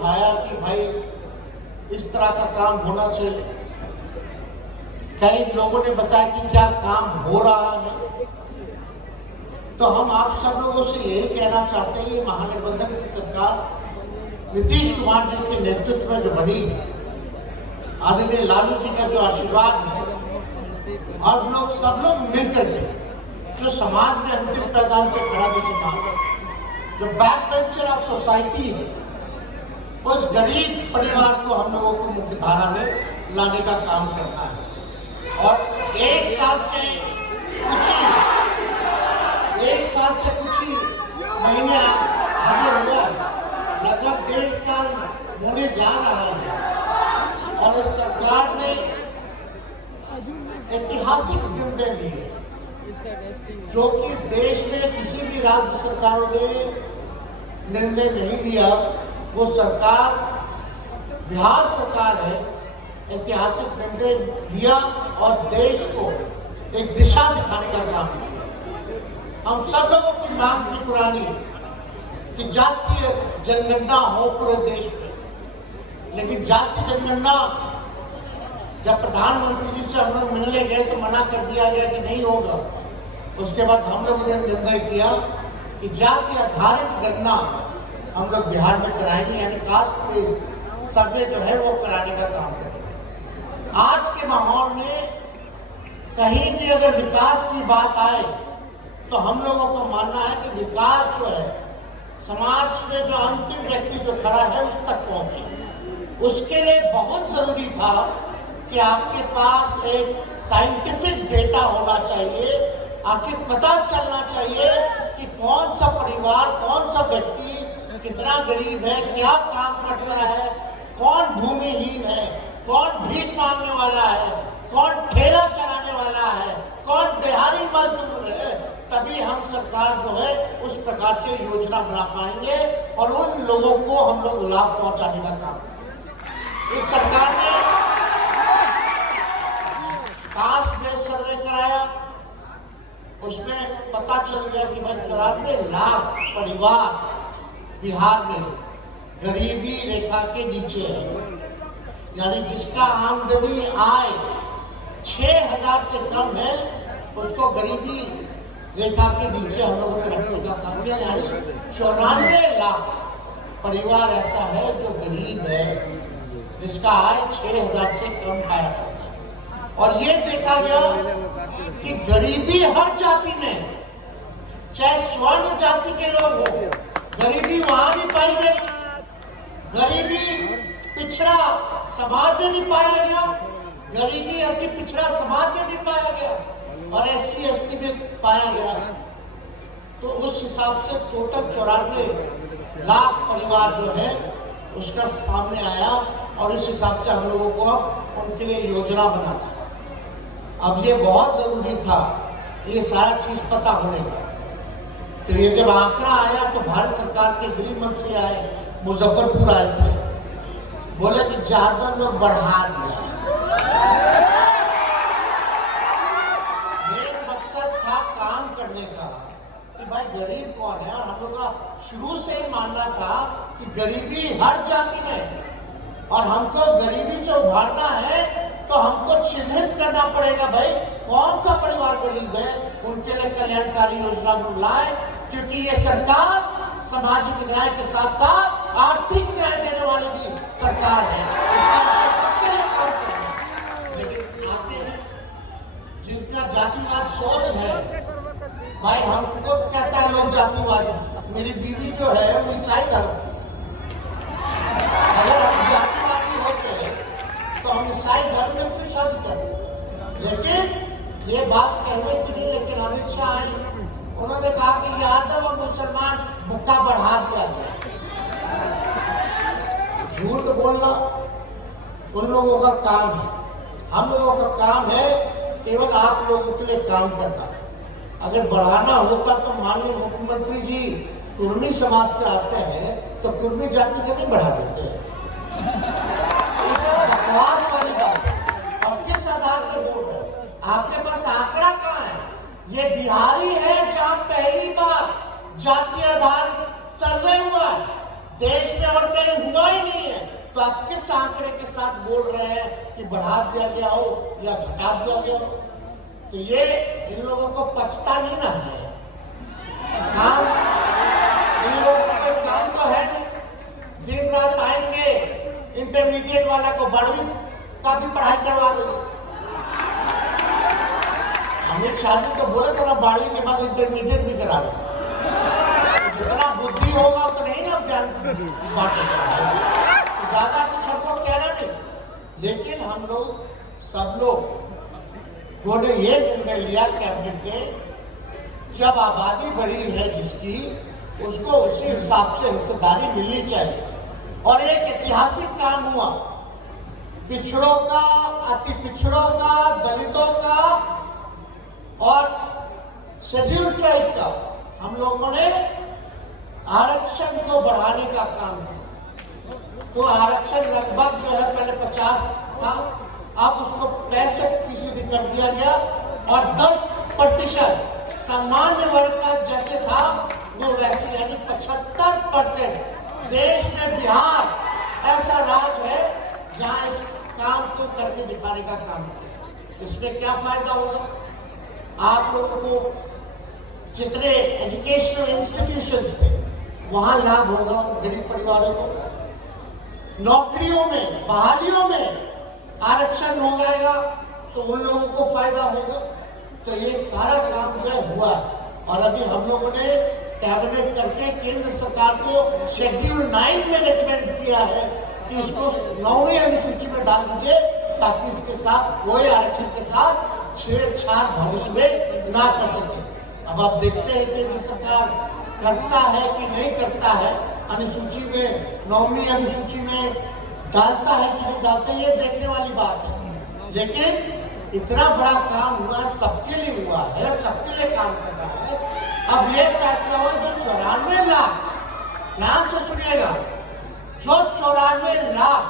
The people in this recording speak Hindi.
उठाया कि भाई इस तरह का काम होना चाहिए। कई लोगों ने बताया कि क्या काम हो रहा है। तो हम आप सब लोगों से यही कहना चाहते हैं, ये महागठबंधन की सरकार नीतीश कुमार जी के नेतृत्व में जो बनी है, आदरणीय लालू जी का जो आशीर्वाद है, और लोग सब लोग मिलकर के जो समाज में अंतिम पैदान पे खड़ा जो समाज, जो बैक बेंचर ऑफ सोसाइटी है, उस गरीब परिवार को हम लोगों को मुख्य धारा में लाने का काम करना है। और एक साल से कुछ ही महीने आगे हुआ, लगभग 1.5 साल होने जा रहा है, और इस सरकार ने ऐतिहासिक निर्णय लिए जो कि देश में किसी भी राज्य सरकारों ने निर्णय नहीं लिया। वो सरकार, बिहार सरकार है, ऐतिहासिक निर्णय लिया और देश को एक दिशा दिखाने का काम किया। हम सब लोगों की मांग थी पुरानी कि जातीय जनगणना हो पूरे देश में, लेकिन जातीय जनगणना जब प्रधानमंत्री जी से हम लोग मिलने गए तो मना कर दिया गया कि नहीं होगा। उसके बाद हम लोगों ने निर्णय किया कि जाति आधारित गणना हम लोग बिहार में कराएंगे, यानी कास्ट पे सर्वे जो है वो कराने का काम करेंगे। आज के माहौल में कहीं भी अगर विकास की बात आए तो हम लोगों को मानना है कि विकास जो है समाज में जो अंतिम व्यक्ति जो खड़ा है उस तक पहुंचे। उसके लिए बहुत जरूरी था कि आपके पास एक साइंटिफिक डेटा होना चाहिए, आखिर पता चलना चाहिए कि कौन सा परिवार, कौन सा व्यक्ति कितना गरीब है, क्या काम करता है, कौन भूमिहीन है, कौन भीख मांगने वाला है, कौन ठेला चलाने वाला है, कौन दिहाड़ी मजदूर है। तभी हम सरकार जो है उस प्रकार से योजना बना पाएंगे और उन लोगों को हम लोग लाभ पहुंचाने का काम। इस सरकार ने कास्ट बेस्ड सर्वे कराया, उसमें पता चल गया कि भाई 94 लाख परिवार बिहार में गरीबी रेखा के नीचे है, यानी जिसका आमदनी आय 6,000 से कम है उसको गरीबी रेखा के नीचे हम लोगों ने रखने का काम किया। यानी 94 लाख परिवार ऐसा है जो गरीब है, जिसका आय 6,000 से कम पाया जाता है। और ये देखा गया कि गरीबी हर जाति में, चाहे स्वर्ण जाति के लोग हो, गरीबी वहां भी पाई गई, गरीबी पिछड़ा समाज में भी पाया गया, गरीबी अति पिछड़ा समाज में भी पाया गया, और SC ST में पाया गया। तो उस हिसाब से टोटल 94 लाख परिवार जो है उसका सामने आया, और इस हिसाब से हम लोगों को अब उनके लिए योजना बनाना। अब ये बहुत जरूरी था ये सारा चीज पता होने का। तो ये जब आंकड़ा आया तो भारत सरकार के गृह मंत्री आए, मुजफ्फरपुर आए थे, बोले कि ज्यादा लोग बढ़ा दिया। मेन मकसद था काम करने का कि भाई गरीब कौन है, और हम लोग का शुरू से ही मानना था कि गरीबी हर जाति में, और हमको गरीबी से उभारना है तो हमको चिन्हित करना पड़ेगा भाई कौन सा परिवार गरीब है, उनके लिए कल्याणकारी योजना लाए, क्योंकि ये सरकार सामाजिक न्याय के साथ साथ आर्थिक न्याय देने वाली भी सरकार है। इसलिए हमको सबके लिए काम करना है। लेकिन आते हैं जिनका जातिवाद सोच है, भाई हमको कहता है लोग जातिवाद। मेरी बीवी जो है वो ईसाई धर्म की, अगर हम जातिवादी होते तो हम ईसाई धर्म में क्यों शादी करते। लेकिन ये बात कहने के लिए लेकिन अमित शाह आए, उन्होंने कहा कि यादव और मुसलमान मुक्का बढ़ा दिया गया। झूठ बोलना उन लोगों का काम है, हम लोगों का काम है केवल आप लोगों के लिए काम करना। अगर बढ़ाना होता तो माननीय मुख्यमंत्री जी कुर्मी समाज से आते हैं तो कुर्मी जाति को नहीं बढ़ा देते। ये सब बकवास वाली बात है। और किस आधार पर बोल रहे हैं? आपके पास आंकड़ा कहाँ है? ये बिहारी है जहां पहली बार जातीय आधारित सर्वे हुआ है, देश में और कहीं हुआ ही नहीं। तो आप किस आंकड़े के साथ बोल रहे हैं कि बढ़ा दिया गया हो या घटा दिया गया हो? तो ये इन लोगों को पछता नहीं ना है काम, इन लोगों को कोई काम तो है नहीं। दिन रात आएंगे, इंटरमीडिएट वाला को 12वीं का भी पढ़ाई करवा देंगे। अमित शाह जी तो बोले तो ना 12वीं के बाद इंटरमीडिएट भी करा देंगे। जितना बुद्धि होगा उतना ही ना ज्ञान बांटेगा भाई। ज्यादा कुछ हमको कहना नहीं, लेकिन हम लोग सब लोग ने ये निर्णय लिया कैबिनेट ने, जब आबादी बढ़ी है जिसकी, उसको उसी हिसाब से हिस्सेदारी मिलनी चाहिए। और एक ऐतिहासिक काम हुआ, पिछड़ों का, अति पिछड़ों का, दलितों का और शेड्यूल ट्राइब का हम लोगों ने आरक्षण को बढ़ाने का काम किया। तो आरक्षण लगभग जो है पहले 50 था, अब उसको 65% कर दिया गया और 10% सामान्य वर्ग का जैसे था वो वैसे, यानी 75%। देश में बिहार ऐसा राज्य है जहां इस काम को करके दिखाने का काम है। इसमें क्या फायदा होगा? आप लोगों को जितने एजुकेशनल इंस्टीट्यूशंस थे वहां लाभ होगा, गरीब परिवारों को नौकरियों में, बहालियों में आरक्षण हो जाएगा तो उन लोगों को फायदा होगा। तो ये सारा काम जो है हुआ, और अभी हम लोगों ने कैबिनेट करके केंद्र सरकार को शेड्यूल 9 में रिकमेंड किया है कि इसको 9वीं अनुसूची में डाल दीजिए, ताकि इसके साथ कोई आरक्षण के साथ छेड़छाड़ भविष्य में ना कर सके। अब आप देखते हैं केंद्र सरकार करता है कि नहीं करता है, अनुसूची में, 9वीं अनुसूची में डालता है कि नहीं डालता, ये देखने वाली बात है। लेकिन इतना बड़ा काम हुआ, सबके लिए हुआ है, सबके लिए काम कर रहा है। अब ये फैसला हुआ जो 94 लाख, ध्यान से सुनिएगा, जो 94 लाख